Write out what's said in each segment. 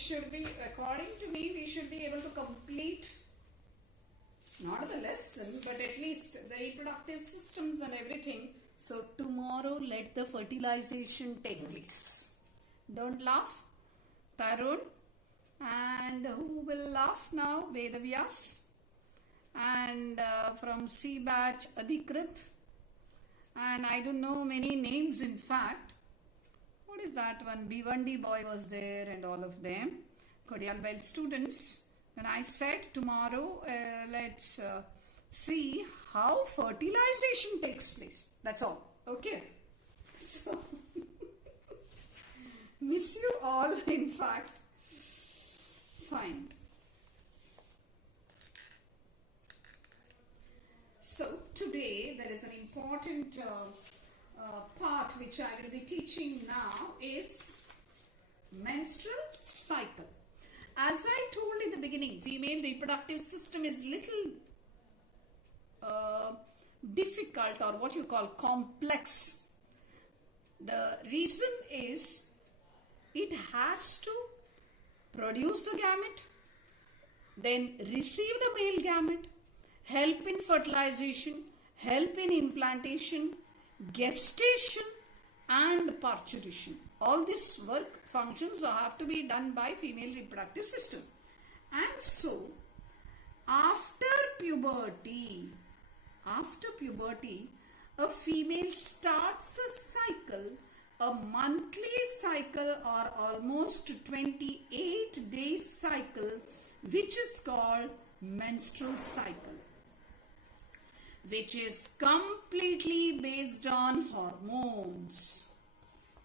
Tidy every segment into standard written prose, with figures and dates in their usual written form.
should be, according to me, we should be able to complete not the lesson, but at least the reproductive systems and everything. So tomorrow let the fertilization take place. Don't laugh. Tarun. And who will laugh now? Vedavyas. And from C batch Adhikrit. And I don't know many names in fact. What is that one? B1D boy was there and all of them. Cordial well students. When I said tomorrow, let's see how fertilization takes place. That's all. Okay. So, miss you all in fact. Fine. So, today there is an important part which I will be teaching now is menstrual cycle. As I told in the beginning, female reproductive system is little difficult or what you call complex. The reason is it has to produce the gamete, then receive the male gamete, help in fertilization, help in implantation, gestation and parturition. All this work functions have to be done by female reproductive system. And so, after puberty, a female starts a cycle, a monthly cycle or almost 28-day cycle, which is called menstrual cycle, which is completely based on hormones.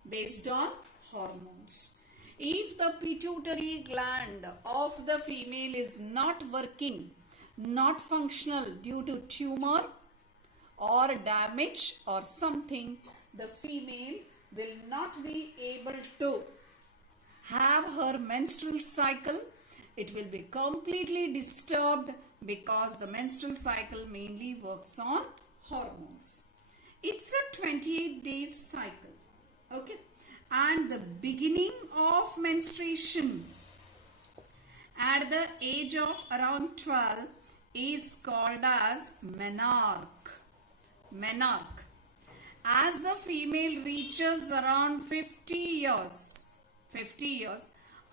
If the pituitary gland of the female is not working, not functional due to tumor or damage or something, the female will not be able to have her menstrual cycle. It will be completely disturbed because the menstrual cycle mainly works on hormones. It's a 28-day cycle. Okay, and the beginning of menstruation at the age of around 12 is called as menarche. As the female reaches around 50 years,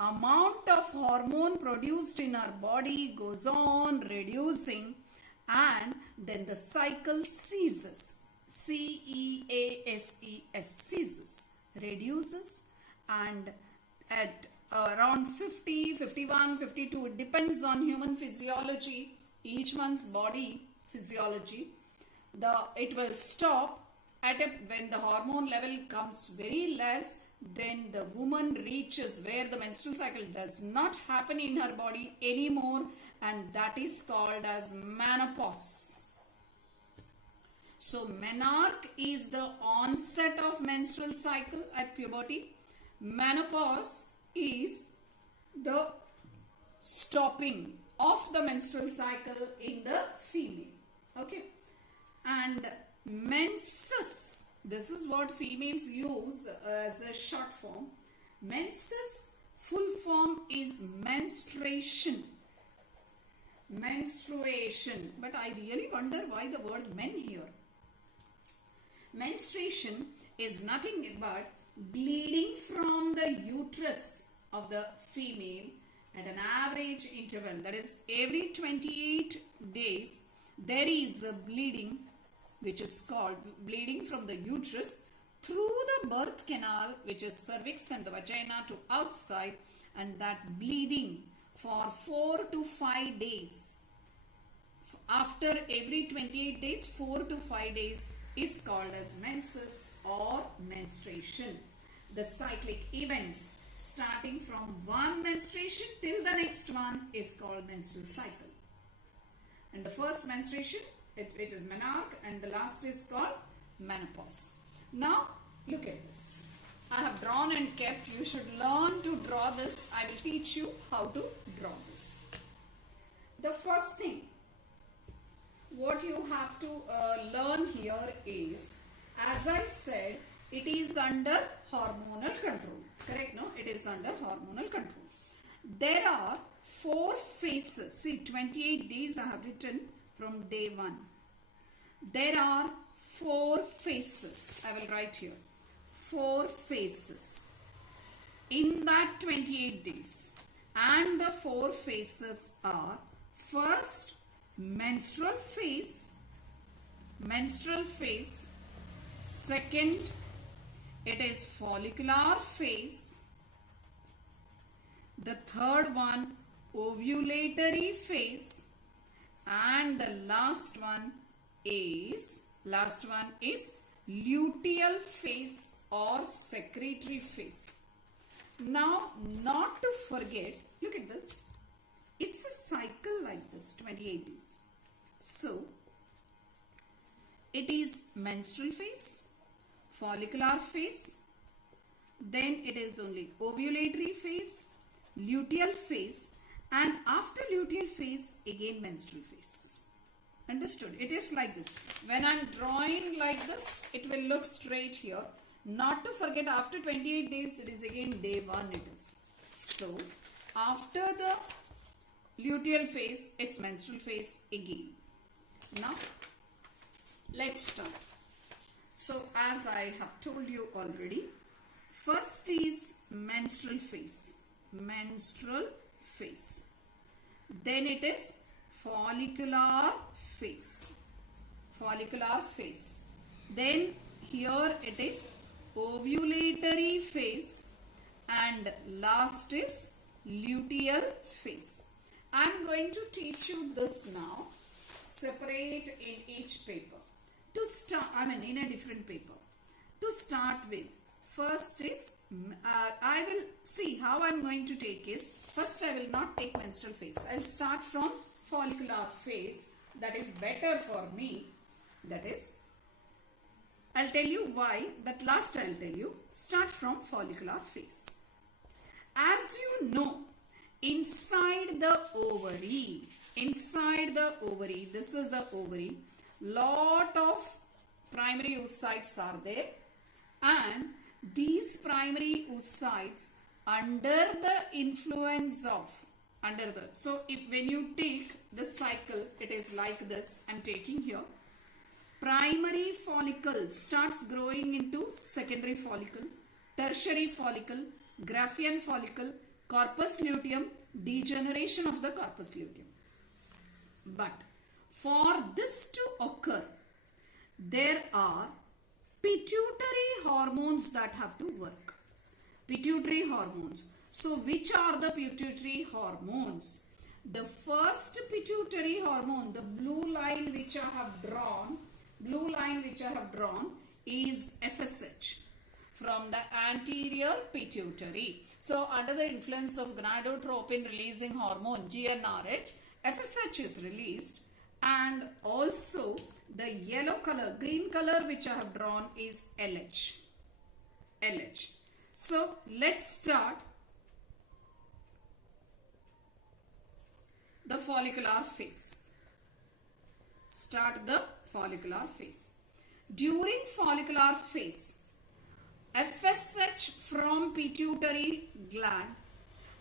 amount of hormone produced in her body goes on reducing and then the cycle ceases. C-E-A-S-E-S, ceases, reduces, and at around 50, 51, 52, it depends on human physiology, each one's body physiology, it will stop at when the hormone level comes very less, then the woman reaches where the menstrual cycle does not happen in her body anymore, and that is called as menopause. So, menarche is the onset of menstrual cycle at puberty. Menopause is the stopping of the menstrual cycle in the female. Okay. And menses, this is what females use as a short form. Menses, full form is menstruation. But I really wonder why the word men here. Menstruation is nothing but bleeding from the uterus of the female at an average interval, that is every 28 days there is a bleeding which is called bleeding from the uterus through the birth canal, which is cervix and the vagina, to outside, and that bleeding for 4 to 5 days. After every 28 days, 4 to 5 days is called as menses or menstruation. The cyclic events starting from one menstruation till the next one is called menstrual cycle. And the first menstruation, it is menarche, and the last is called menopause. Now look at this. I have drawn and kept. You should learn to draw this. I will teach you how to draw this. The first thing what you have to learn here is, as I said, it is under hormonal control. Correct? No? It is under hormonal control. there are 4 phases. See, 28 days I have written from day 1. There are 4 phases. I will write here. 4 phases in that 28 days. And the 4 phases are: first, menstrual phase. Second, it is follicular phase. The third one, ovulatory phase. And the last one is luteal phase or secretory phase. Now, not to forget, look at this. It's a cycle like this, 28 days. So, it is menstrual phase, follicular phase, then it is only ovulatory phase, luteal phase, and after luteal phase, again menstrual phase. Understood? It is like this. When I am drawing like this, it will look straight here. Not to forget, after 28 days, it is again day 1 it is. So, after the luteal phase, it's menstrual phase again. Now, let's start. So, as I have told you already, first is menstrual phase. Then it is follicular phase. Then here it is ovulatory phase, and last is luteal phase. I am going to teach you this now, separate in each paper. To start, in a different paper. To start with, first is, I will see how I am going to take is, first I will not take menstrual phase. I will start from follicular phase. That is better for me. That is, I'll tell you why. That last I'll tell you. Start from follicular phase. As you know, inside the ovary, this is the ovary, lot of primary oocytes are there, and these primary oocytes under the influence of, so if when you take the cycle, it is like this. I'm taking here. Primary follicle starts growing into secondary follicle, tertiary follicle, Graafian follicle, corpus luteum, degeneration of the corpus luteum. But for this to occur, there are pituitary hormones that have to work. Pituitary hormones. So which are the pituitary hormones? The first pituitary hormone, the blue line which I have drawn, is FSH from the anterior pituitary. So under the influence of gonadotropin releasing hormone GnRH, FSH is released, and also the yellow color, green color which I have drawn is LH. So let's start the follicular phase. During follicular phase, FSH from pituitary gland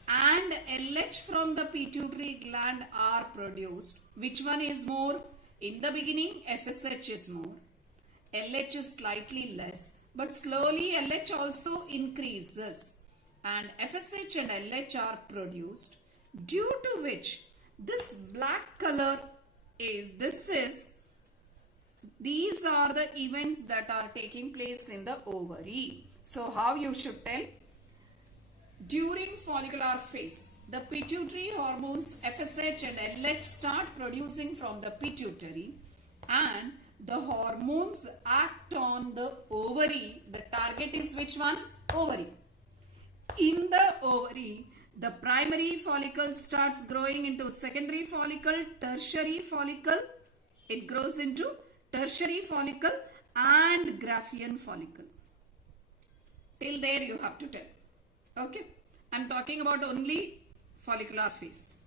and LH from the pituitary gland are produced. Which one is more? In the beginning, FSH is more. LH is slightly less, but slowly LH also increases, and FSH and LH are produced, due to which this black color is, these are the events that are taking place in the ovary. So how you should tell? During follicular phase, the pituitary hormones FSH and LH start producing from the pituitary, and the hormones act on the ovary. The target is which one? Ovary. In the ovary, the primary follicle starts growing into secondary follicle, tertiary follicle. It grows into tertiary follicle and Graafian follicle. Till there you have to tell. Okay. I am talking about only follicular phase.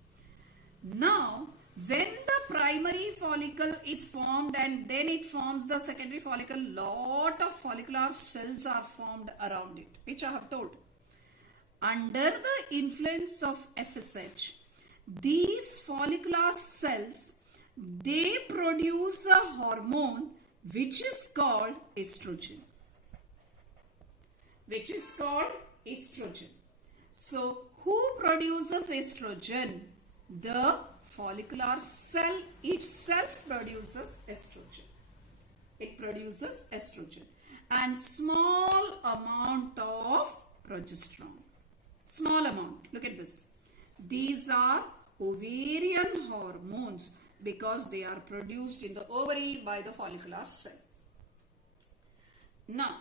Now, when the primary follicle is formed and then it forms the secondary follicle, lot of follicular cells are formed around it, which I have told. under the influence of FSH, these follicular cells, they produce a hormone which is called estrogen. Which is called estrogen. So, who produces estrogen? The follicular cell itself produces estrogen. It produces estrogen and small amount of progesterone. Small amount. Look at this. These are ovarian hormones because they are produced in the ovary by the follicular cell. Now,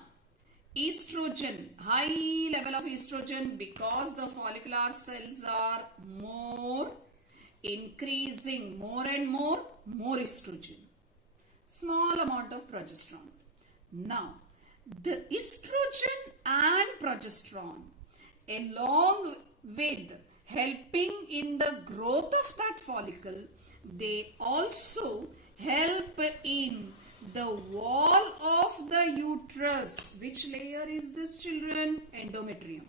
estrogen, high level of estrogen, because the follicular cells are more increasing, more and more estrogen. Small amount of progesterone. Now, the estrogen and progesterone, along with helping in the growth of that follicle, they also help in the wall of the uterus. Which layer is this, children? Endometrium.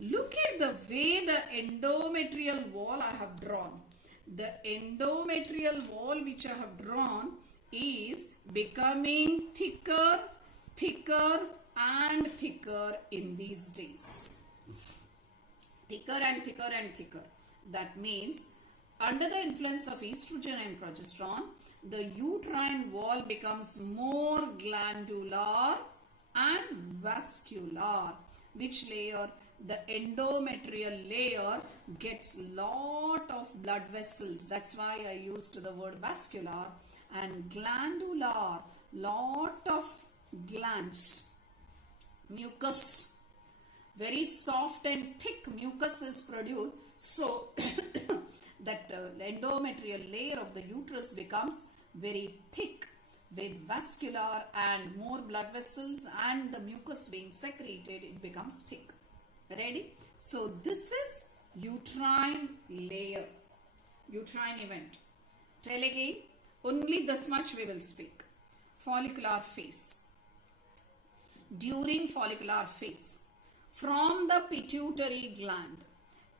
Look at the way the endometrial wall I have drawn. The endometrial wall which I have drawn is becoming thicker, thicker and thicker in these days. Thicker and thicker and thicker. That means under the influence of estrogen and progesterone, the uterine wall becomes more glandular and vascular. Which layer? The endometrial layer gets lot of blood vessels. That's why I used the word vascular. And glandular, lot of glands. Mucus, very soft and thick mucus is produced. So that endometrial layer of the uterus becomes very thick with vascular and more blood vessels, and the mucus being secreted, it becomes thick. Ready? So this is uterine layer, uterine event. Tell again, only this much we will speak. Follicular phase. During follicular phase, from the pituitary gland,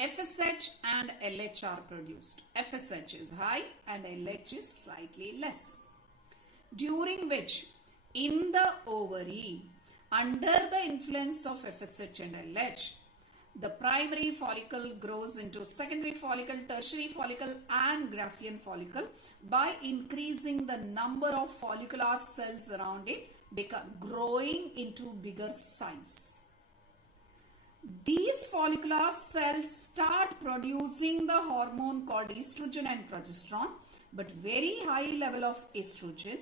FSH and LH are produced. FSH is high and LH is slightly less. During which, in the ovary, under the influence of FSH and LH, the primary follicle grows into secondary follicle, tertiary follicle and Graafian follicle by increasing the number of follicular cells around it, growing into bigger size. These follicular cells start producing the hormone called estrogen and progesterone, but very high level of estrogen,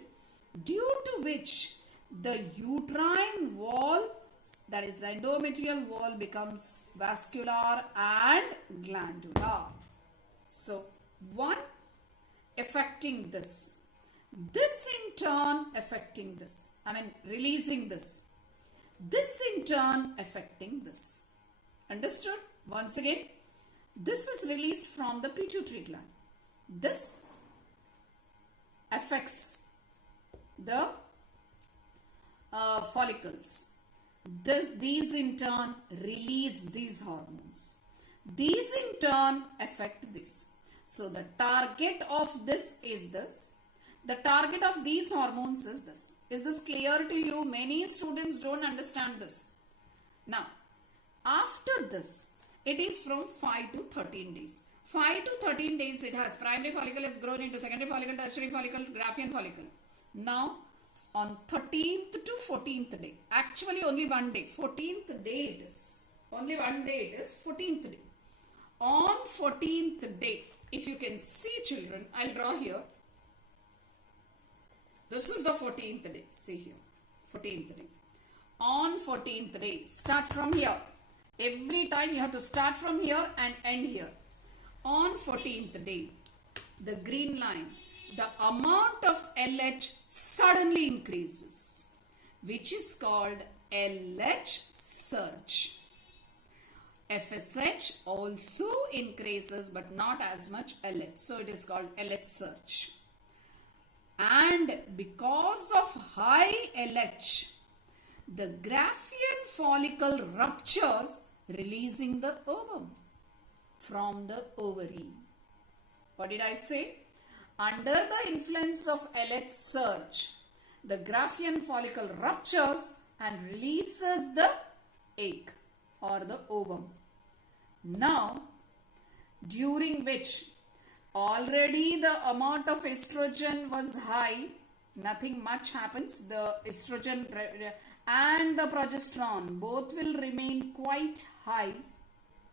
due to which the uterine wall, that is the endometrial wall, becomes vascular and glandular. So, one affecting this in turn affecting this, releasing this in turn affecting this. Understood? Once again, this is released from the pituitary gland. This affects the follicles. These in turn release these hormones. These in turn affect this. So the target of this is this. The target of these hormones is this. Is this clear to you? Many students don't understand this. Now, after this, it is from 5 to 13 days. 5 to 13 days it has. Primary follicle is grown into secondary follicle, tertiary follicle, Graafian follicle. Now, on 13th to 14th day, actually only one day, 14th day it is. Only one day it is, 14th day. On 14th day, if you can see children, I'll draw here. This is the 14th day. See here, 14th day. On 14th day, start from here. Every time you have to start from here and end here. On 14th day, the green line, the amount of LH suddenly increases, which is called LH surge. FSH also increases, but not as much LH. So it is called LH surge. And because of high LH, the Graafian follicle ruptures, releasing the ovum from the ovary. What did I say? Under the influence of LH surge, the Graafian follicle ruptures and releases the egg or the ovum. Now, during which already the amount of estrogen was high, nothing much happens. The estrogen and the progesterone both will remain quite high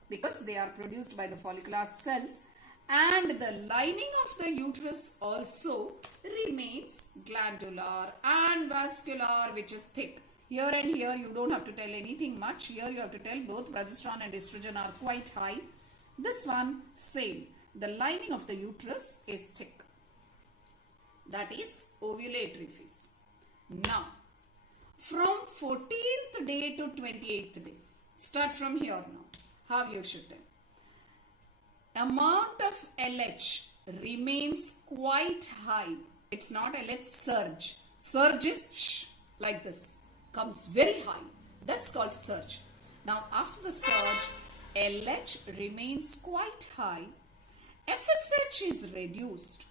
because they are produced by the follicular cells, and the lining of the uterus also remains glandular and vascular, which is thick. Here and here you don't have to tell anything much. Here you have to tell both progesterone and estrogen are quite high. This one same. The lining of the uterus is thick. That is ovulatory phase. Now, from 14th day to 28th day. Start from here now. How you should tell. Amount of LH remains quite high. It's not LH surge. Surge is like this. Comes very high. That's called surge. Now after the surge, LH remains quite high. FSH is reduced.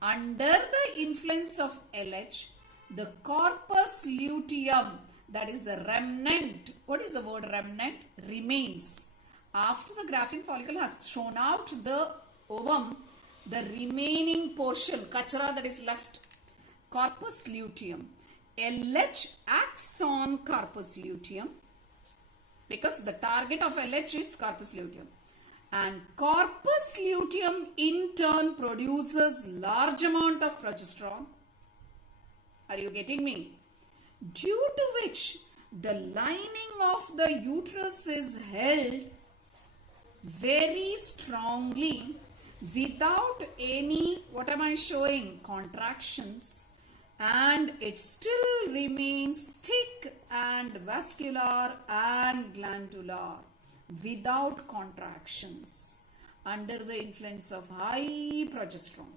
Under the influence of LH, the corpus luteum, that is the remnant. What is the word remnant? Remains. After the Graafian follicle has shown out the ovum, the remaining portion, kachara that is left, corpus luteum. LH acts on corpus luteum because the target of LH is corpus luteum. And corpus luteum in turn produces large amount of progesterone. Are you getting me? Due to which the lining of the uterus is held very strongly without any, what am I showing, contractions, and it still remains thick and vascular and glandular without contractions under the influence of high progesterone.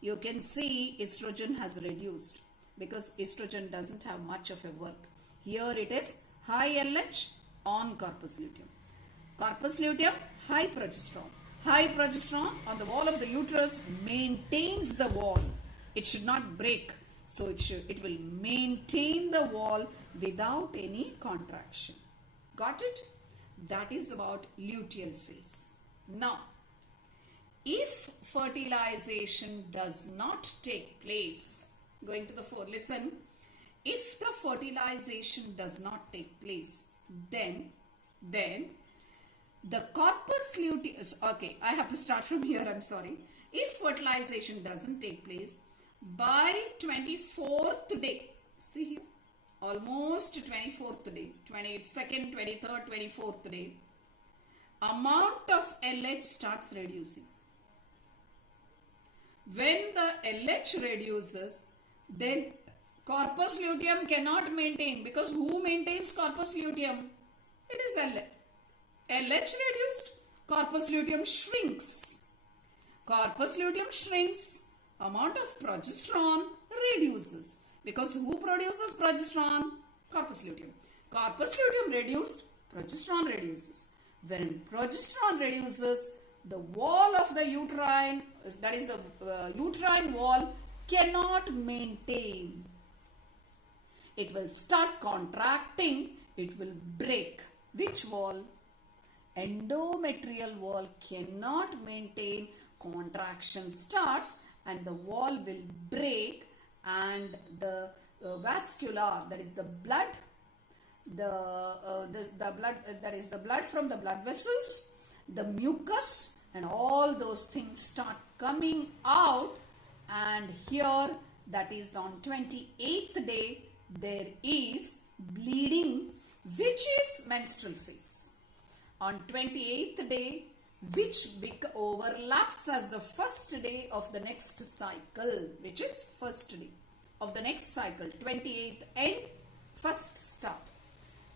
You can see estrogen has reduced because estrogen doesn't have much of a work. Here it is high LH on corpus luteum. Corpus luteum, high progesterone. High progesterone on the wall of the uterus maintains the wall. It should not break. So it will maintain the wall without any contraction. Got it? That is about luteal phase. Now, if fertilization does not take place, going to the 4, listen. If the fertilization does not take place, then the corpus luteum, okay, I have to start from here, I'm sorry. If fertilization doesn't take place, by 24th day, see here, almost 24th day, 22nd, 23rd, 24th day, amount of LH starts reducing. When the LH reduces, then corpus luteum cannot maintain, because who maintains corpus luteum? It is LH. LH reduced, corpus luteum shrinks. Corpus luteum shrinks, amount of progesterone reduces. Because who produces progesterone? Corpus luteum. Corpus luteum reduced, progesterone reduces. When progesterone reduces, the wall of the uterine, that is the uterine wall, cannot maintain. It will start contracting, it will break. Which wall? Endometrial wall cannot maintain, contraction starts and the wall will break, and the vascular, that is the blood, the blood, that is the blood from the blood vessels, the mucus and all those things start coming out, and here, that is on 28th day, there is bleeding, which is menstrual phase. On 28th day, which overlaps as the first day of the next cycle, which is first day of the next cycle, 28th end, first start,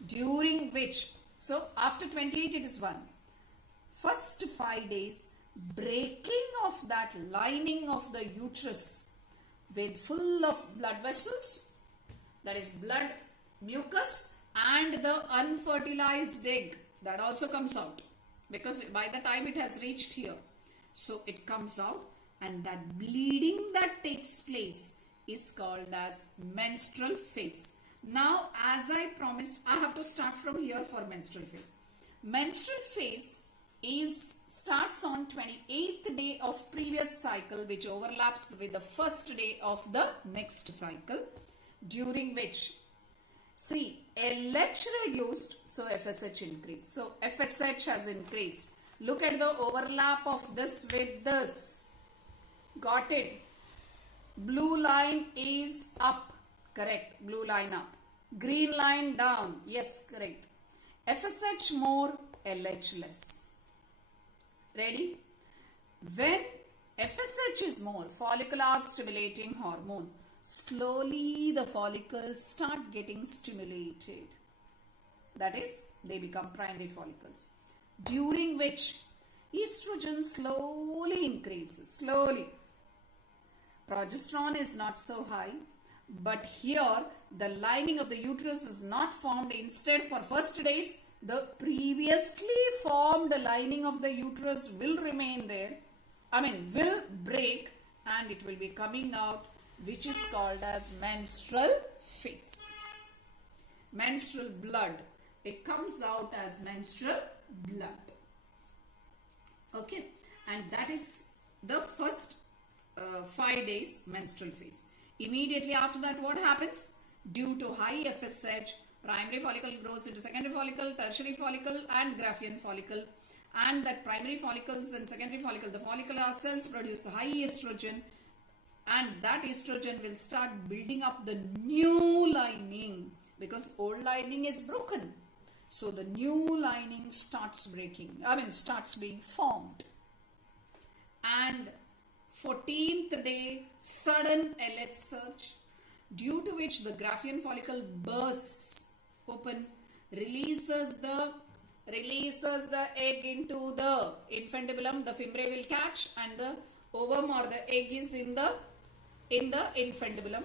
during which, so after 28 it is 1. First 5 days, breaking of that lining of the uterus with full of blood vessels, that is blood, mucus and the unfertilized egg, that also comes out, because by the time it has reached here, so it comes out, and that bleeding that takes place is called as menstrual phase. Now, as I promised, I have to start from here for menstrual phase. Menstrual phase starts on 28th day of previous cycle, which overlaps with the first day of the next cycle, during which, see, LH reduced, so FSH increased. So FSH has increased. Look at the overlap of this with this. Got it? Blue line is up. Correct. Blue line up. Green line down. Yes, correct. FSH more, LH less. Ready? When FSH is more, follicular stimulating hormone, slowly the follicles start getting stimulated. That is, they become primary follicles, during which estrogen slowly increases. Slowly. Progesterone is not so high, but here the lining of the uterus is not formed. Instead, for first days, the previously formed lining of the uterus will remain there. Will break, and it will be coming out, which is called as menstrual phase. Menstrual blood. It comes out as menstrual blood. Okay. And that is the first 5 days menstrual phase. Immediately after that, what happens? Due to high FSH, primary follicle grows into secondary follicle, tertiary follicle, and Graafian follicle. And that primary follicles and secondary follicle, the follicular cells produce high estrogen, and that estrogen will start building up the new lining, because old lining is broken. So the new lining starts starts being formed. And 14th day, sudden LH surge, due to which the Graafian follicle bursts open, releases the egg into the infundibulum. The fimbriae will catch, and the ovum or the egg is in the infundibulum.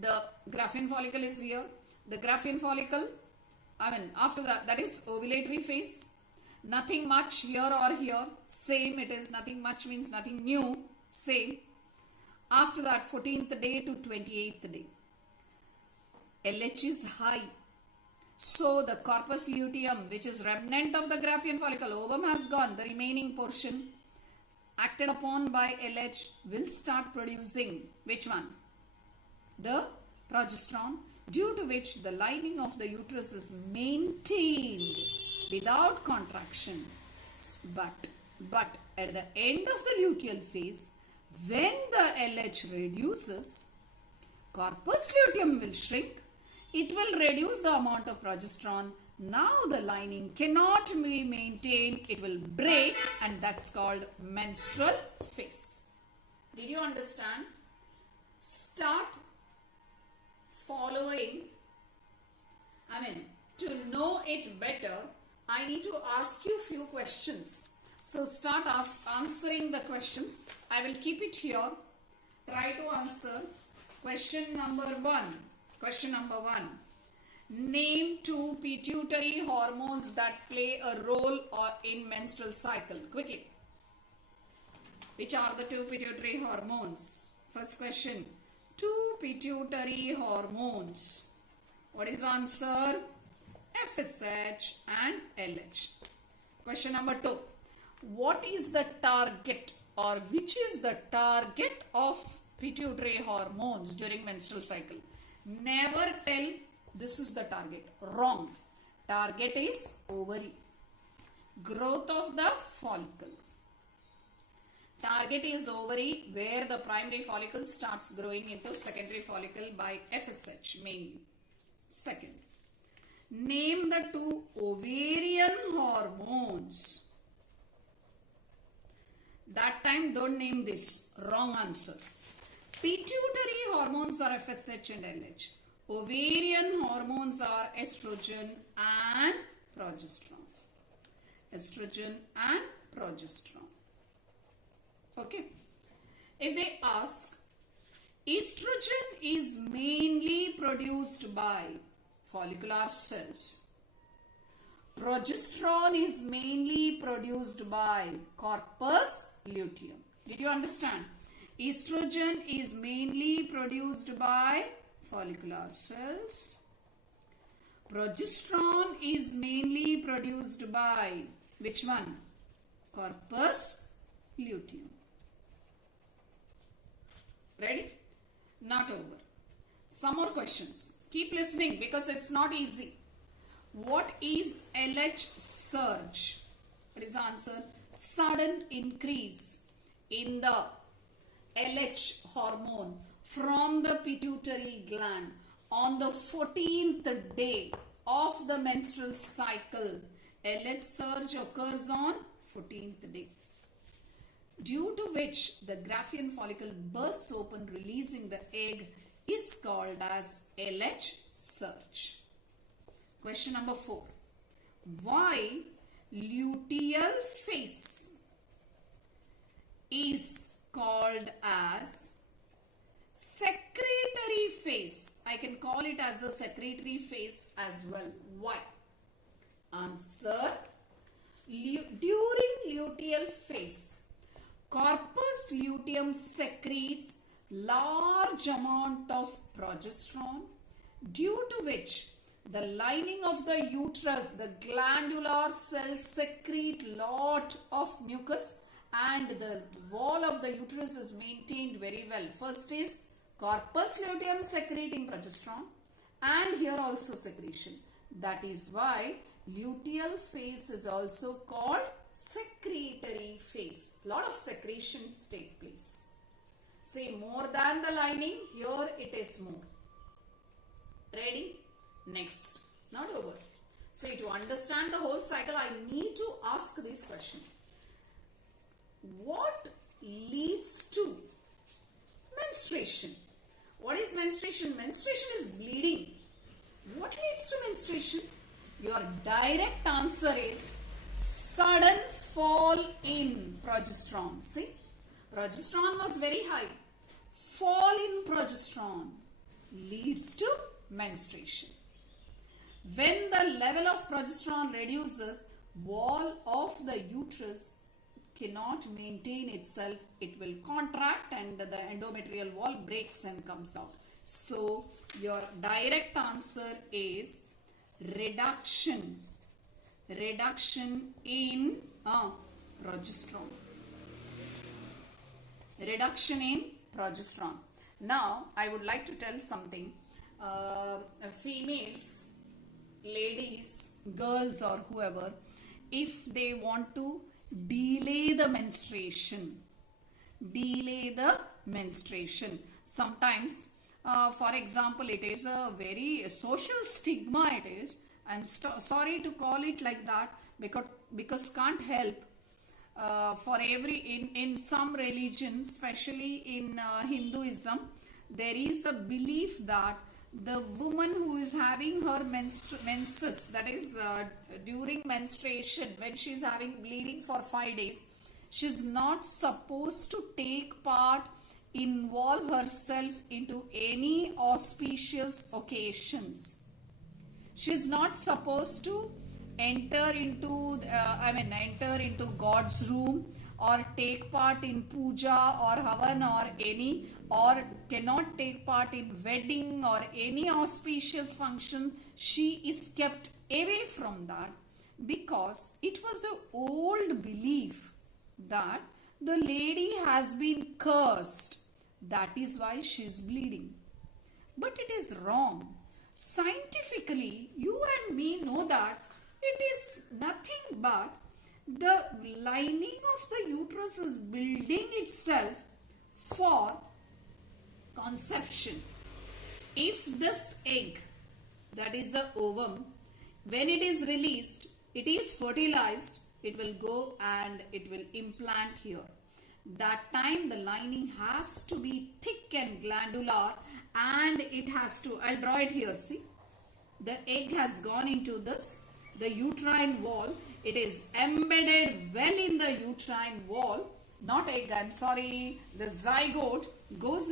The Graafian follicle is here. The Graafian follicle, after that is ovulatory phase. Nothing much here or here. Same it is. Nothing much means nothing new. Same. After that, 14th day to 28th day, LH is high. So the corpus luteum, which is remnant of the Graafian follicle, ovum has gone. The remaining portion, acted upon by LH, will start producing which one? The progesterone, due to which the lining of the uterus is maintained without contraction. But at the end of the luteal phase, when the LH reduces, corpus luteum will shrink. It will reduce the amount of progesterone. Now the lining cannot be maintained. It will break, and that's called menstrual phase. Did you understand? Start following. To know it better, I need to ask you few questions. So start answering the questions. I will keep it here. Try to answer. Question number 1. Question number 1. Name 2 pituitary hormones that play a role in menstrual cycle. Quickly. Which are the 2 pituitary hormones? First question. 2 pituitary hormones. What is the answer? FSH and LH. Question number 2. What is the target, or which is the target of pituitary hormones during menstrual cycle? Never tell this is the target. Wrong. Target is ovary. Growth of the follicle. Target is ovary, where the primary follicle starts growing into secondary follicle by FSH mainly. Second, name the 2 ovarian hormones. That time don't name this. Wrong answer. Pituitary hormones are FSH and LH. Ovarian hormones are estrogen and progesterone. Estrogen and progesterone. Okay. If they ask, estrogen is mainly produced by follicular cells. Progesterone is mainly produced by corpus luteum. Did you understand? Estrogen is mainly produced by follicular cells. Progesterone is mainly produced by which one? Corpus luteum. Ready? Not over. Some more questions. Keep listening because it's not easy. What is LH surge? What is the answer? Sudden increase in the LH hormone from the pituitary gland on the 14th day of the menstrual cycle. LH surge occurs on 14th day, due to which the Graafian follicle bursts open, releasing the egg, is called as LH surge. Question number 4. Why luteal phase is called as secretory phase? I can call it as a secretory phase as well. Why? Answer. During luteal phase, corpus luteum secretes large amount of progesterone, due to which the lining of the uterus, the glandular cells secrete lot of mucus and the wall of the uterus is maintained very well. First is corpus luteum secreting progesterone and here also secretion. That is why luteal phase is also called secretory phase. Lot of secretions take place. Say more than the lining, here it is more. Ready? Next. Not over. Say to understand the whole cycle, I need to ask this question. What leads to menstruation? What is menstruation? Menstruation is bleeding. What leads to menstruation? Your direct answer is sudden fall in progesterone. See, progesterone was very high. Fall in progesterone leads to menstruation. When the level of progesterone reduces, wall of the uterus cannot maintain itself. It will contract and the endometrial wall breaks and comes out. So your direct answer is reduction in progesterone. Reduction in progesterone. Now I would like to tell something. Females, ladies, girls or whoever, if they want to delay the menstruation, sometimes for example, it is a very social stigma. It is. I'm sorry to call it like that because can't help. For in some religions, especially in Hinduism, there is a belief that the woman who is having her menses, that is during menstruation, when she is having bleeding for 5 days, she is not supposed to take part, involve herself into any auspicious occasions. She is not supposed to enter into God's room or take part in puja or havan or cannot take part in wedding or any auspicious function. She is kept away from that because it was an old belief that the lady has been cursed. That is why she is bleeding. But it is wrong. Scientifically, you and me know that it is nothing but the lining of the uterus is building itself for conception. If this egg, that is the ovum, when it is released, it is fertilized, it will go and it will implant here. That time the lining has to be thick and glandular and it has to, I'll draw it here, see. The egg has gone into this, the uterine wall. It is embedded well in the uterine wall, not egg, I'm sorry, the zygote. goes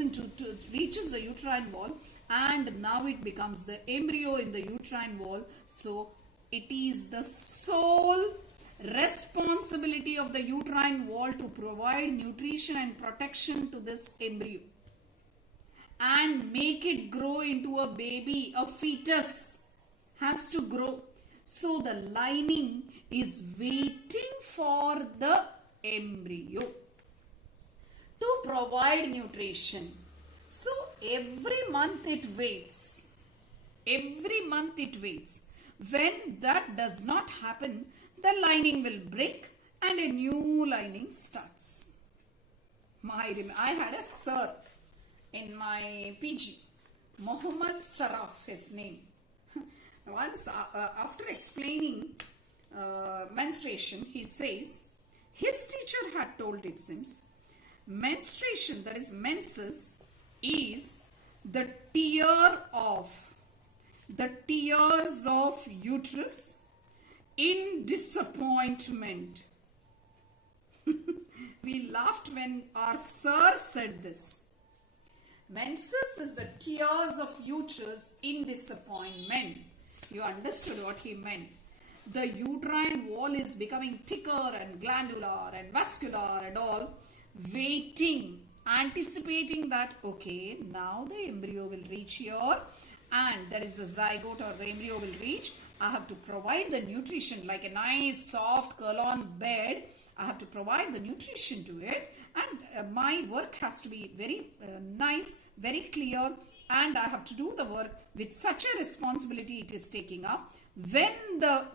reaches the uterine wall, and now it becomes the embryo in the uterine wall. So it is the sole responsibility of the uterine wall to provide nutrition and protection to this embryo and make it grow into a baby. A fetus has to grow. So the lining is waiting for the embryo to provide nutrition. So every month it waits. Every month it waits. When that does not happen, the lining will break and a new lining starts. I had a sir in my PG, Muhammad Saraf, his name. Once after explaining menstruation, he says his teacher had told, it seems, menstruation, that is menses, is the tears of uterus in disappointment. We laughed when our sir said this. Menses is the tears of uterus in disappointment. You understood what he meant. The uterine wall is becoming thicker and glandular and vascular and all, waiting, anticipating that, okay, now the embryo will reach here, and that is the zygote or the embryo will reach. I have to provide the nutrition like a nice soft curl-on bed. I have to provide the nutrition to it, and my work has to be very nice, very clear, and I have to do the work with such a responsibility it is taking up. When the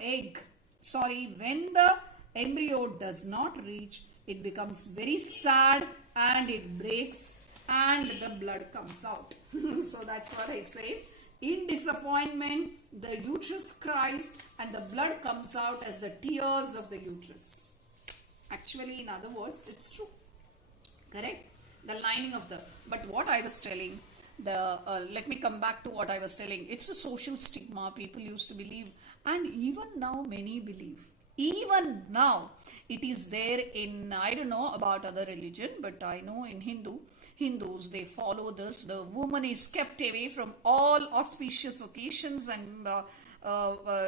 embryo does not reach, it becomes very sad and it breaks and the blood comes out. So that's what I say. In disappointment, the uterus cries and the blood comes out as the tears of the uterus. Actually, in other words, it's true. Correct? The lining of the... But what I was telling, let me come back to what I was telling. It's a social stigma. People used to believe, and even now many believe. Even now, it is there in, I don't know about other religion, but I know in Hindus, they follow this. The woman is kept away from all auspicious occasions and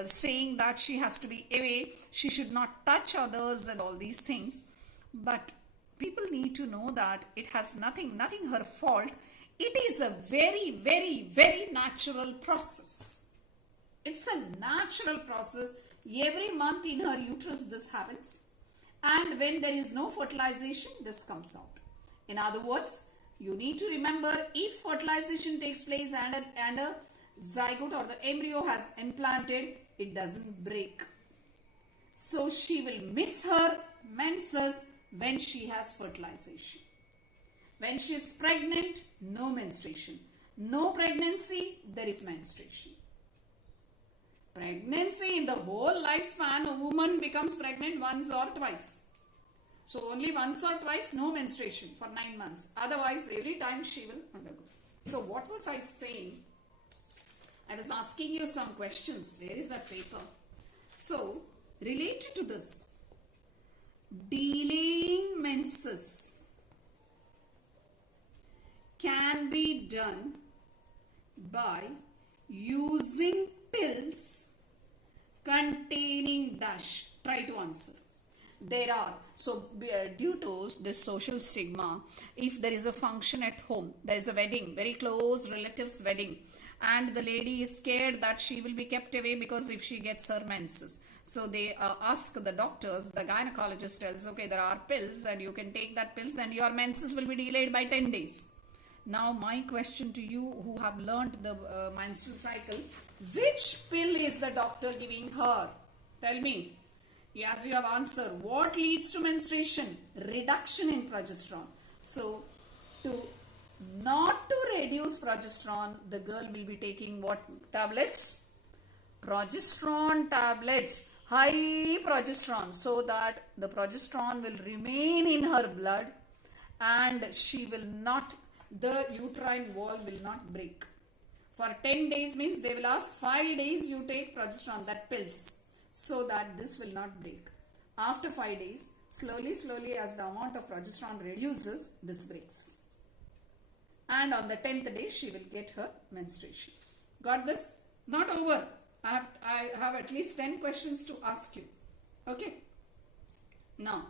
saying that she has to be away. She should not touch others and all these things. But people need to know that it has nothing her fault. It is a very, very, very natural process. It's a natural process. Every month in her uterus this happens. And when there is no fertilization, this comes out. In other words, you need to remember, if fertilization takes place and a zygote or the embryo has implanted, it doesn't break. So she will miss her menses when she has fertilization. When she is pregnant, no menstruation. No pregnancy, there is menstruation. Pregnancy, in the whole lifespan, a woman becomes pregnant once or twice. So only once or twice, no menstruation for 9 months. Otherwise, every time she will undergo. So what was I saying? I was asking you some questions. Where is that paper? So, related to this, delaying menses can be done by using pills containing dash. Try to answer. There are, so due to this social stigma, if there is a function at home, there is a wedding, very close relative's wedding, and the lady is scared that she will be kept away because if she gets her menses. So they ask the doctors, the gynecologist tells, okay, there are pills and you can take that pills and your menses will be delayed by 10 days. Now my question to you who have learnt the menstrual cycle, which pill is the doctor giving her? Tell me. Yes, you have answered. What leads to menstruation? Reduction in progesterone. So, not to reduce progesterone, the girl will be taking what tablets? Progesterone tablets. High progesterone. So that the progesterone will remain in her blood and she will not, the uterine wall will not break. For 10 days means they will ask 5 days you take progesterone, that pills, so that this will not break. After 5 days, slowly as the amount of progesterone reduces, this breaks. and on the 10th day she will get her menstruation. Got this? Not over. I have at least 10 questions to ask you. Okay. Now,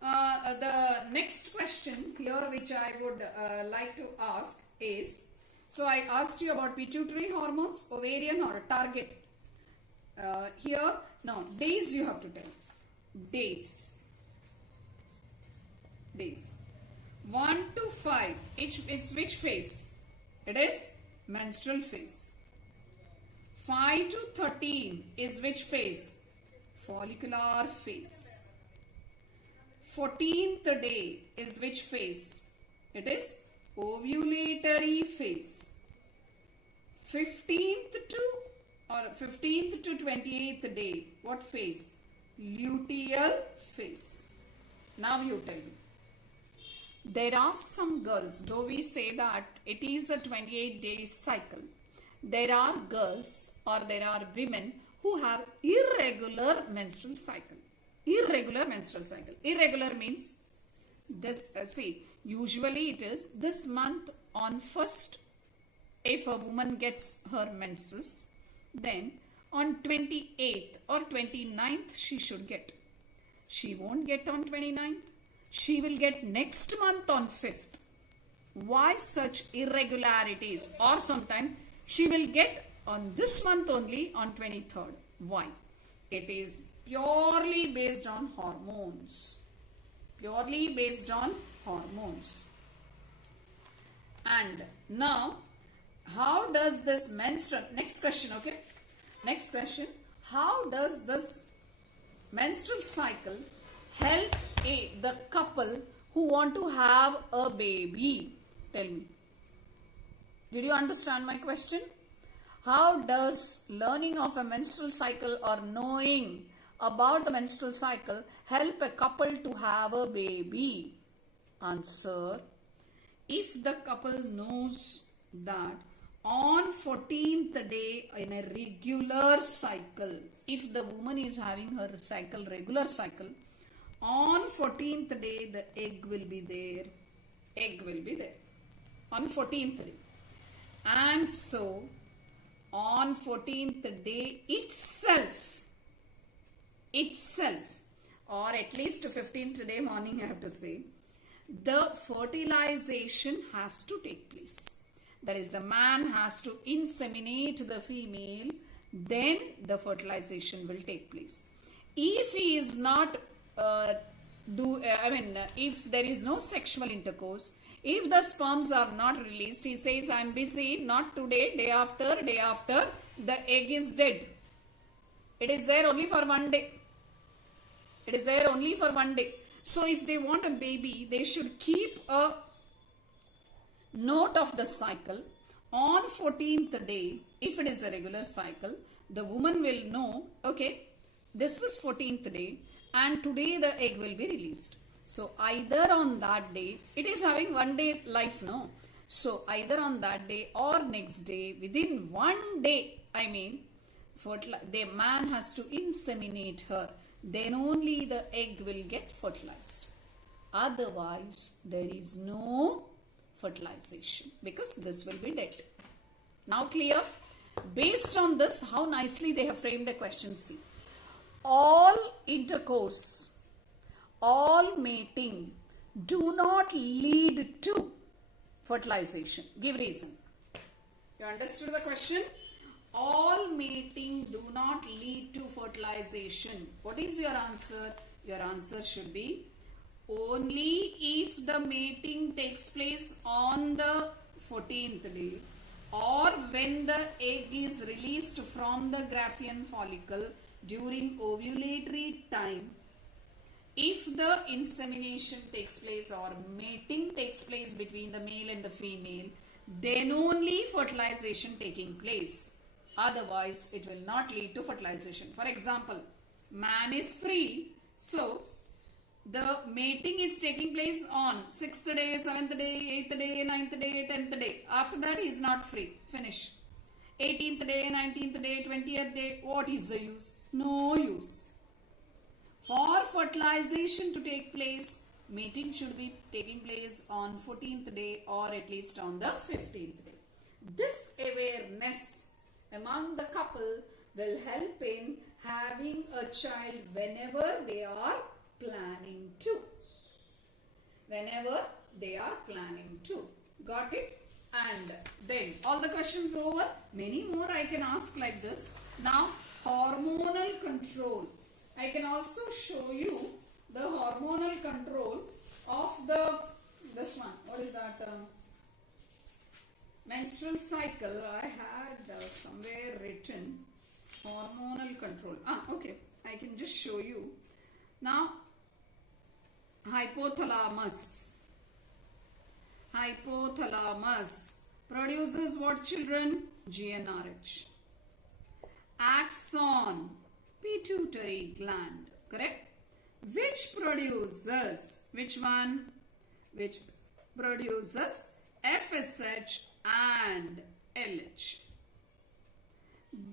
the next question here which I would like to ask is, so I asked you about pituitary hormones, ovarian or target. Here, now days you have to tell. Days. 1 to 5, it's which phase? It is menstrual phase. 5 to 13 is which phase? Follicular phase. 14th day is which phase? It is ovulatory phase. 15th to 28th day, what phase? Luteal phase. Now you tell me. There are some girls, though we say that it is a 28-day cycle, there are girls or there are women who have irregular menstrual cycle. Irregular menstrual cycle. Irregular means this, usually it is this month on 1st, if a woman gets her menses, then on 28th or 29th she should get. She won't get on 29th. She will get next month on 5th. Why such irregularities? Or sometimes she will get on this month only on 23rd. Why? It is purely based on hormones. Purely based on hormones. And now, how does this menstrual, next question, okay? Next question, how does this menstrual cycle help the couple who want to have a baby? Tell me. Did you understand my question? How does learning of a menstrual cycle or knowing about the menstrual cycle help a couple to have a baby? Answer. If the couple knows that on 14th day in a regular cycle, if the woman is having her cycle, regular cycle, on 14th day the egg will be there. Egg will be there. On 14th day. And so, on 14th day itself, or at least 15th day morning I have to say, the fertilization has to take place. That is, the man has to inseminate the female, then the fertilization will take place. If he is not if there is no sexual intercourse, if the sperms are not released, he says, I am busy, not today, day after, the egg is dead. It is there only for one day. It is there only for one day. So if they want a baby, they should keep a note of the cycle. On 14th day, if it is a regular cycle, the woman will know, okay, this is 14th day and today the egg will be released. So either on that day, it is having one day life, no? So either on that day or next day, within one day, the man has to inseminate her. Then only the egg will get fertilized. Otherwise, there is no fertilization because this will be dead. Now clear? Based on this, how nicely they have framed the question. See, all intercourse, all mating do not lead to fertilization. Give reason. You understood the question? All mating do not lead to fertilization. What is your answer? Your answer should be only if the mating takes place on the 14th day or when the egg is released from the Graafian follicle during ovulatory time. If the insemination takes place or mating takes place between the male and the female, then only fertilization taking place. Otherwise, it will not lead to fertilization. For example, man is free, so the mating is taking place on 6th day, 7th day, 8th day, 9th day, 10th day. After that, he is not free. Finish. 18th day, 19th day, 20th day. What is the use? No use. For fertilization to take place, Meeting should be taking place on 14th day or at least on the 15th day. This awareness among the couple will help in having a child whenever they are planning to. Whenever they are planning to. Got it? And then all the questions over. Many more I can ask like this. Now hormonal control. I can also show you the hormonal control of this one. What is that? Menstrual cycle. I had somewhere written hormonal control. Okay. I can just show you. Now hypothalamus. Hypothalamus produces what children? GnRH. Axon, pituitary gland, correct? Which produces, which one? Which produces FSH and LH.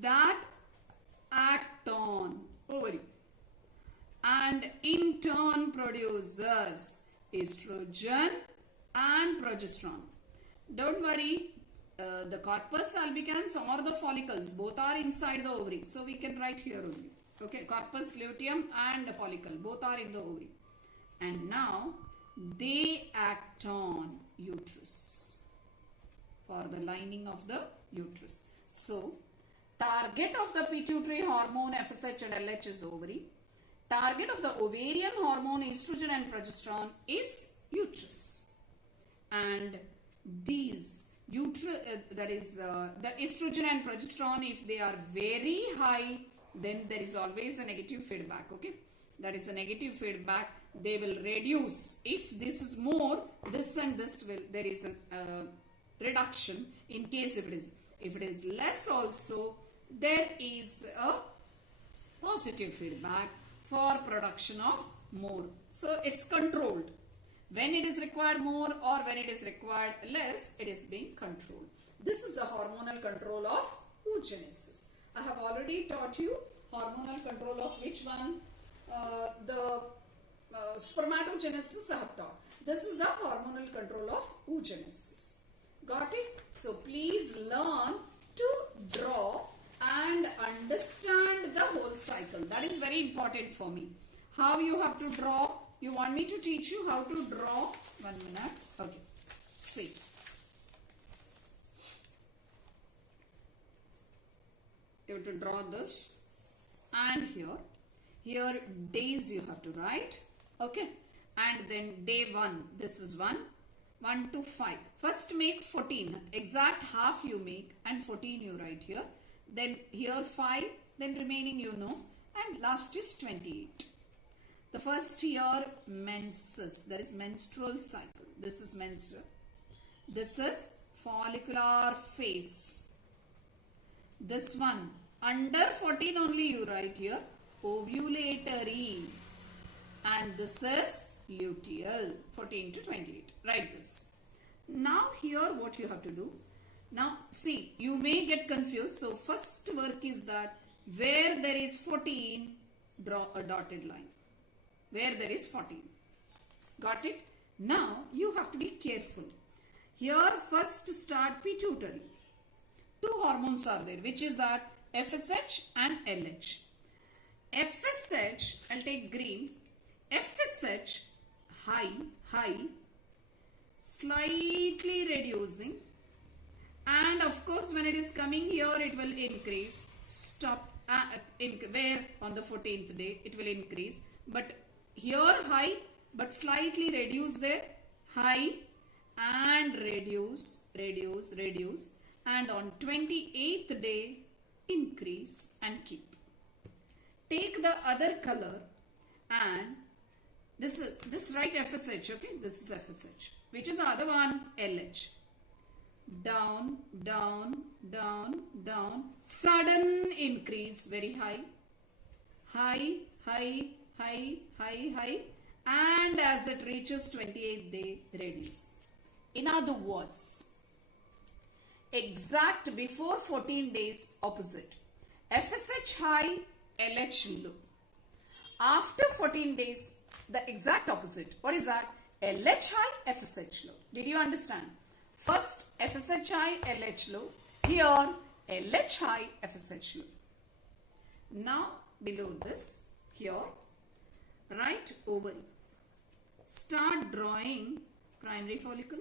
That act on ovary and in turn produces estrogen and progesterone. Don't worry, the corpus albicans or the follicles both are inside the ovary, so we can write here only. Okay, corpus luteum and the follicle both are in the ovary, and now they act on uterus for the lining of the uterus. So target of the pituitary hormone FSH and LH is ovary. Target of the ovarian hormone estrogen and progesterone is uterus. And these the estrogen and progesterone, if they are very high, then there is always a negative feedback. Okay, that is a negative feedback. They will reduce. If this is more, this and this will, there is a reduction. In case if it is less also, there is a positive feedback for production of more. So it's controlled. When it is required more or when it is required less, it is being controlled. This is the hormonal control of oogenesis. I have already taught you hormonal control of which one? The spermatogenesis I have taught. This is the hormonal control of oogenesis. Got it? So please learn to draw and understand the whole cycle. That is very important for me. How you have to draw? You want me to teach you how to draw? 1 minute. Okay. See. You have to draw this. And here days you have to write. Okay. And then day 1. This is 1. 1 to 5. First make 14. Exact half you make and 14 you write here. Then here 5. Then remaining you know. And last is 28. The first year menses, that is menstrual cycle. This is menstrual. This is follicular phase. This one, under 14 only you write here, ovulatory. And this is luteal, 14 to 28. Write this. Now here what you have to do. Now see, you may get confused. So first work is that where there is 14, draw a dotted line. Where there is 14. Got it? Now you have to be careful. Here first start pituitary. 2 hormones are there, which is that FSH and LH. FSH, I'll take green. FSH high, slightly reducing, and of course when it is coming here it will increase. Stop where on the 14th day it will increase, but here high but slightly reduce there, high and reduce, and on 28th day increase and keep. Take the other color and this right FSH, okay, this is FSH, which is the other one LH. Down, sudden increase, very high, and as it reaches 28th day, reduce. In other words, exact before 14 days, opposite. FSH high, LH low. After 14 days, the exact opposite. What is that? LH high, FSH low. Did you understand? First FSH high, LH low. Here LH high, FSH low. Now below this, here, right ovary. Start drawing primary follicle.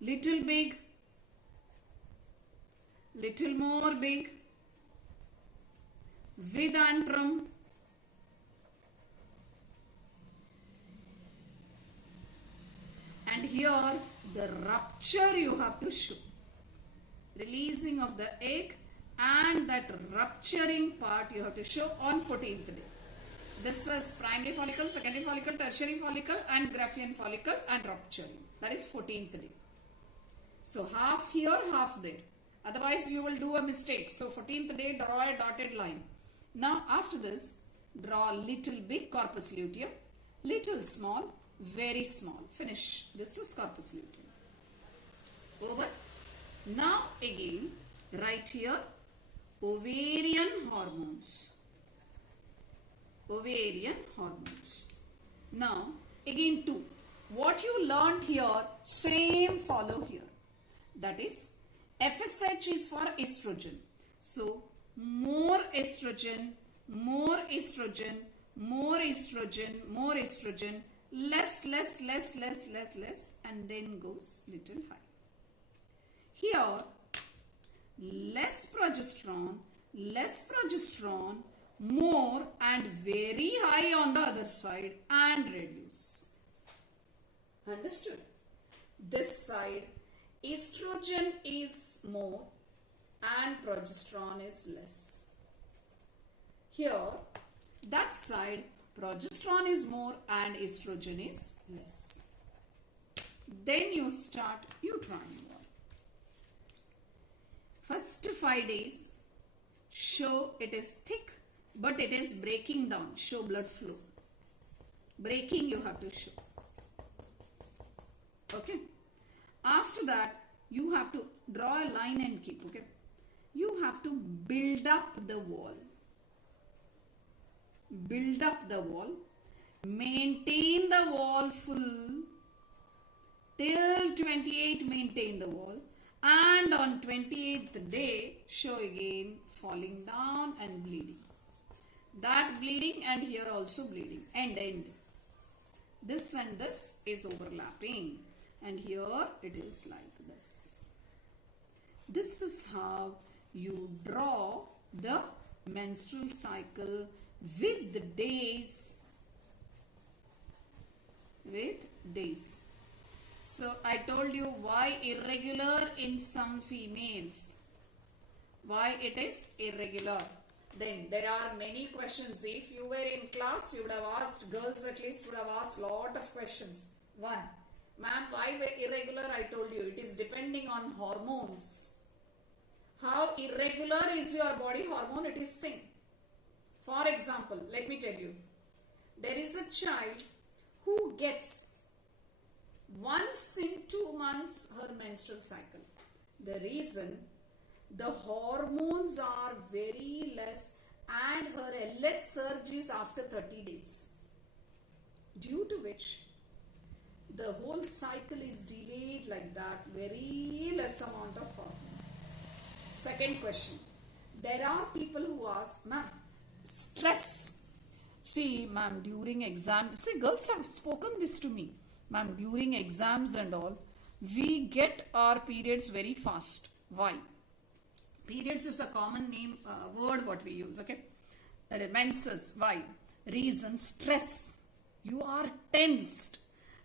Little big, little more big, with antrum, and here the rupture you have to show. Releasing of the egg and that rupturing part you have to show on 14th day. This is primary follicle, secondary follicle, tertiary follicle and Graafian follicle and rupturing. That is 14th day. So half here, half there. Otherwise you will do a mistake. So 14th day, draw a dotted line. Now after this, draw little big corpus luteum, little small, very small. Finish. This is corpus luteum. Over. Now again, right here, ovarian hormones. Ovarian hormones. Now again 2. What you learned here, same follow here. That is, FSH is for estrogen. So more estrogen, more estrogen, more estrogen, more estrogen, less, and then goes little high. Here, less progesterone, more and very high on the other side and reduce. Understood? This side, estrogen is more and progesterone is less. Here, that side, progesterone is more and estrogen is less. Then you start uterine wall. First 5 days, show it is thick, but it is breaking down. Show blood flow. Breaking you have to show. Okay. After that, you have to draw a line and keep. Okay. You have to build up the wall. Build up the wall. Maintain the wall full. Till 28, maintain the wall. And on 28th day, show again falling down and bleeding. That bleeding and here also bleeding. End. This and this is overlapping. And here it is like this. This is how you draw the menstrual cycle with the days. With days. So I told you why irregular in some females. Why it is irregular. Then there are many questions. If you were in class, you would have asked, girls at least would have asked lot of questions. 1. Ma'am, why irregular? I told you it is depending on hormones. How irregular is your body hormone? It is same. For example, let me tell you. There is a child who gets once in 2 months her menstrual cycle. The reason, the hormones are very less and her LH surge is after 30 days. Due to which the whole cycle is delayed like that, very less amount of hormone. Second question. There are people who ask, ma'am, stress. See, ma'am, during exam, see, girls have spoken this to me. Ma'am, during exams and all, we get our periods very fast. Why? Periods is the common name, word what we use, okay? That is menses. Why? Reason, stress. You are tensed.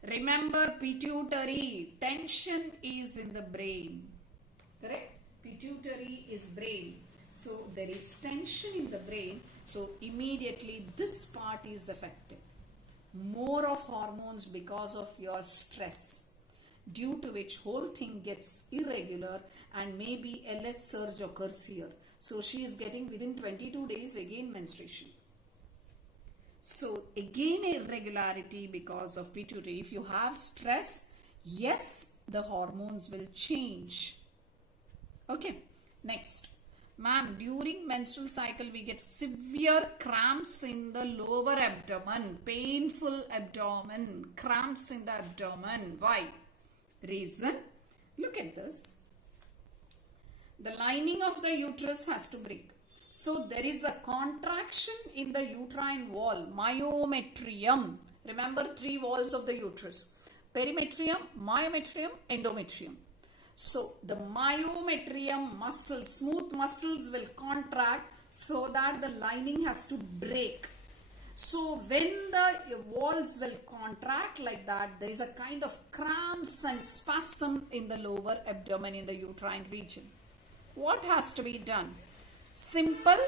Remember pituitary. Tension is in the brain. Correct? Pituitary is brain. So there is tension in the brain. So immediately this part is affected. More of hormones because of your stress, due to which whole thing gets irregular and maybe LH surge occurs here. So she is getting within 22 days again menstruation. So again irregularity because of pituitary. If you have stress, yes, the hormones will change. Okay, next. Ma'am, during menstrual cycle we get severe cramps in the lower abdomen, painful abdomen, cramps in the abdomen. Why? Reason? Look at this. The lining of the uterus has to break. So there is a contraction in the uterine wall, myometrium. Remember 3 walls of the uterus: perimetrium, myometrium, endometrium. So the myometrium muscles, smooth muscles will contract so that the lining has to break. So when the walls will contract like that, there is a kind of cramps and spasm in the lower abdomen in the uterine region. What has to be done? Simple.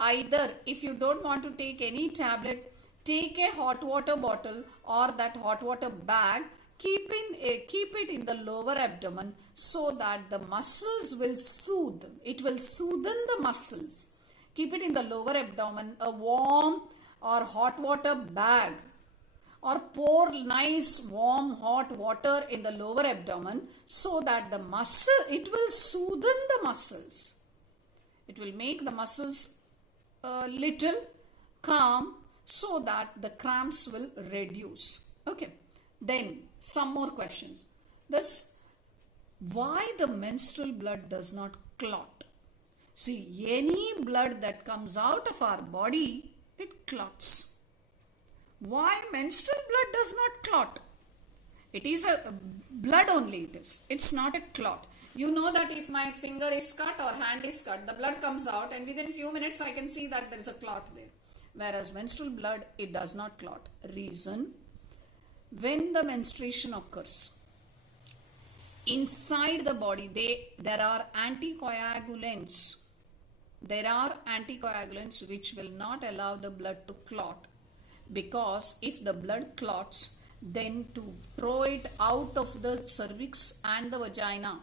Either if you don't want to take any tablet, take a hot water bottle or that hot water bag, keep it in the lower abdomen so that the muscles will soothe. It will soothe the muscles. Keep it in the lower abdomen, a warm or hot water bag, or pour nice warm hot water in the lower abdomen so that the muscle, it will soothe the muscles. It will make the muscles a little calm so that the cramps will reduce. Okay. Then some more questions. Why the menstrual blood does not clot? See, any blood that comes out of our body, it clots. Why menstrual blood does not clot? It is a blood only it is. It's not a clot. You know that if my finger is cut or hand is cut, the blood comes out and within few minutes I can see that there is a clot there. Whereas menstrual blood, it does not clot. Reason? When the menstruation occurs, inside the body, there are anticoagulants. There are anticoagulants which will not allow the blood to clot. Because if the blood clots, then to throw it out of the cervix and the vagina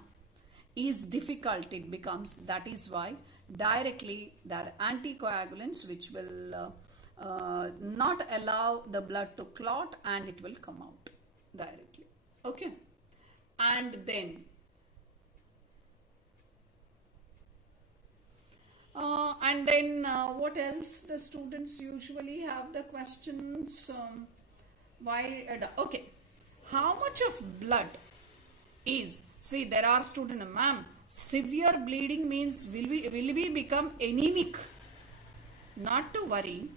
is difficult, it becomes. That is why directly there are anticoagulants which will not allow the blood to clot and it will come out directly. Okay. And then what else the students usually have the questions? Okay, how much of blood is, see, there are students, ma'am, severe bleeding means will we become anemic? Not to worry.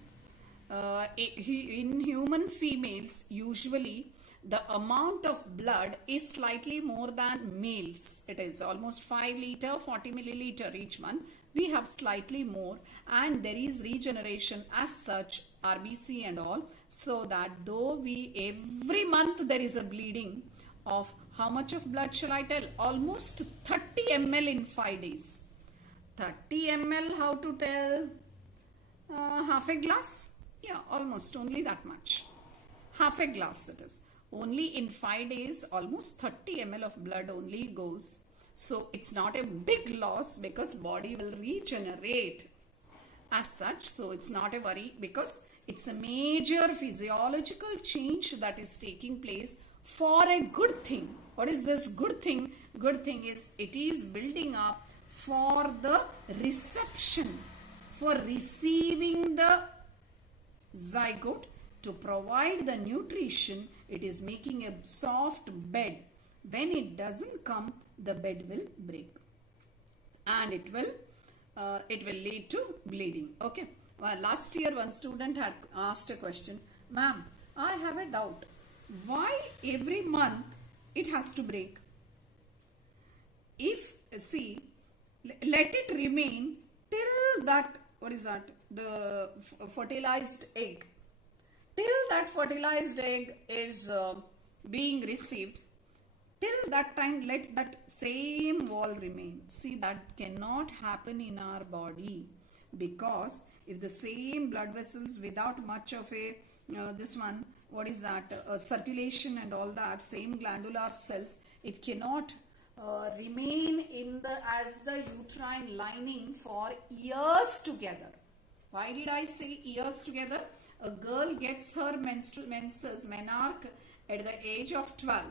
In human females, usually the amount of blood is slightly more than males. It is almost 5 liter, 40 milliliter each month. We have slightly more, and there is regeneration as such, RBC and all, so that though every month there is a bleeding of how much of blood shall I tell? Almost 30 ml in 5 days. 30 ml, how to tell? Half a glass? Yeah, almost only that much. Half a glass it is. Only in 5 days, almost 30 ml of blood only goes. So it's not a big loss because body will regenerate as such. So it's not a worry because it's a major physiological change that is taking place for a good thing. What is this good thing? Good thing is it is building up for the reception, for receiving the zygote to provide the nutrition. It is making a soft bed. When it doesn't come, the bed will break and it will lead to bleeding. Okay. Well, last year one student had asked a question, ma'am, I have a doubt. Why every month it has to break? If, see, let it remain till that, what is that? The fertilized egg. Till that fertilized egg is being received, till that time let that same wall remain. See, that cannot happen in our body, because if the same blood vessels without much of a circulation and all that, same glandular cells, it cannot remain in as the uterine lining for years together. Why did I say years together? A girl gets her menarche at the age of 12.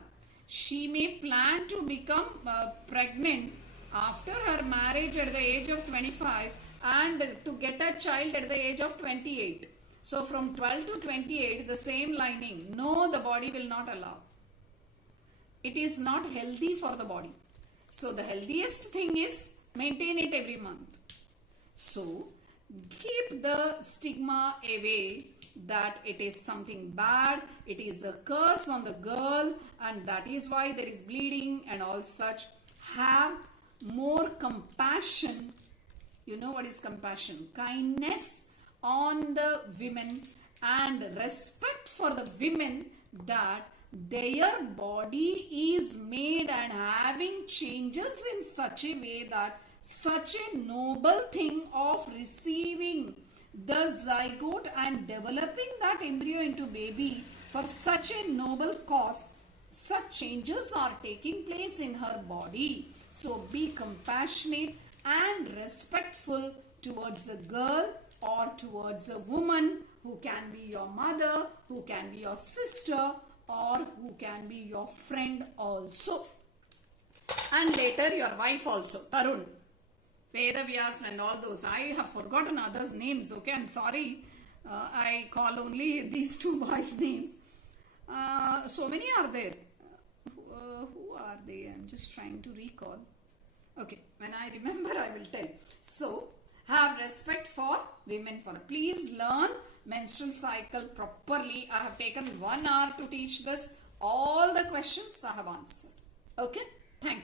She may plan to become pregnant after her marriage at the age of 25 and to get a child at the age of 28. So from 12 to 28, the same lining. No, the body will not allow. It is not healthy for the body. So the healthiest thing is maintain it every month. So keep the stigma away that it is something bad, it is a curse on the girl, and that is why there is bleeding and all such. Have more compassion. You know what is compassion? Kindness on the women and respect for the women, that their body is made and having changes in such a way that such a noble thing of receiving the zygote and developing that embryo into baby for such a noble cause, such changes are taking place in her body. So be compassionate and respectful towards a girl or towards a woman who can be your mother, who can be your sister, or who can be your friend also. And later your wife also, Tarun, Vedavyas and all those. I have forgotten others' names, okay, I'm sorry. I call only these two boys' names. So many are there. Who are they? I'm just trying to recall. Okay, when I remember, I will tell. So, have respect for women. Please learn menstrual cycle properly. I have taken 1 hour to teach this. All the questions I have answered. Okay, thank you.